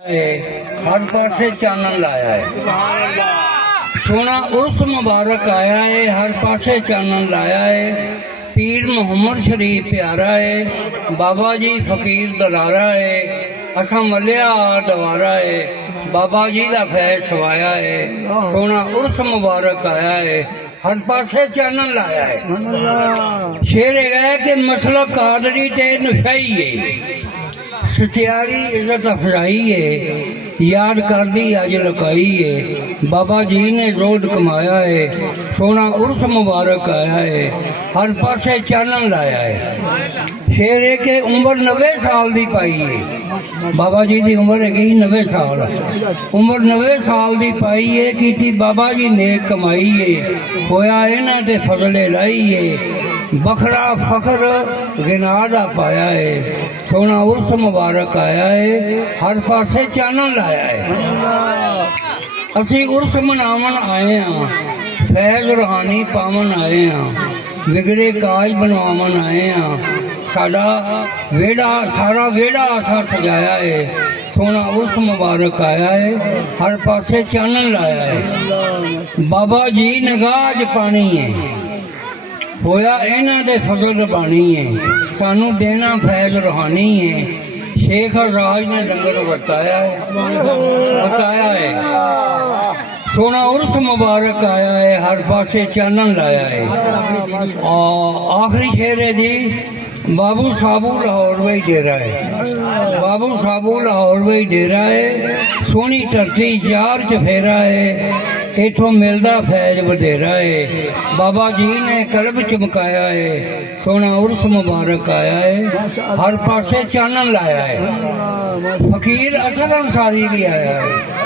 हर पासे चानन लाया है। सोना उर्स मुबारक आया है, हर पासे चानन लाया है। पीर मोहम्मद शरीफ प्यारा है, बाबा जी फकीर दलारा है। असा मलिया दवारा है, बाबा जी का फैज सवाया है। सोना उर्स मुबारक आया है, हर पासे चानन लाया है। शेर है कि मसला कादरी ते नशाई है, सचियारी इज्जत अफजाई है, याद कर दी अज लुकाई है। बाबा जी ने रोड कमाया है, सोना उर्स मुबारक आया है, हर पासे चानन लाया है। शेर है कि उम्र 90 साल दी पाई है, बाबा जी की उम्र है 90 साल। उम्र 90 साल दी पाई है, की बाबा जी ने कमाई है। होया इन्हां ते फजले लाई है, बखरा फखर गिना दा पाया है। सोना उर्स मुबारक आया है, हर पासे चानन लाया है। असी उर्स मनावन आए हाँ, फैज रूहानी पावन आए हाँ, बिगड़े काज बनवावन आए हाँ। साडा वेड़ा सारा वेड़ा असा सजाया है। सोना उर्स मुबारक आया है, हर पासे चानन लाया है। बाबा जी निगाह पानी है, होया इन्हां दे फजल बानी है। सानू देना फैज रूहानी है। शेख राज ने लंगर बताया है। सोना उर्स मुबारक आया है, हर पासे चानन लाया है। और आखिरी शेर है जी, बाबू साबू लाहौर वही डेरा है। बाबू साबू लाहौर वही डेरा है। सोनी धरती यार च फेरा है, इथों मिलदा फैज वधेरा है। बाबा जी ने कल्ब चमकाया है। सोना उर्स मुबारक आया है, हर पासे चानन लाया है। फकीर असर अंसारी भी आया है,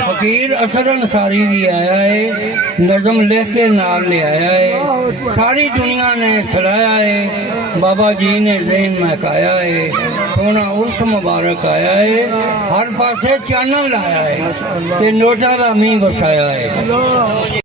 फकीर असर अंसारी भी आया है। नज़म लिख के नाल ले आया है, सारी दुनिया ने सराया है। बाबा जी ने ज़हन महकाया है। सोना उर्स मुबारक आया है, हर पासे चानन लाया है, ते नोटा का मींह बरसाया है।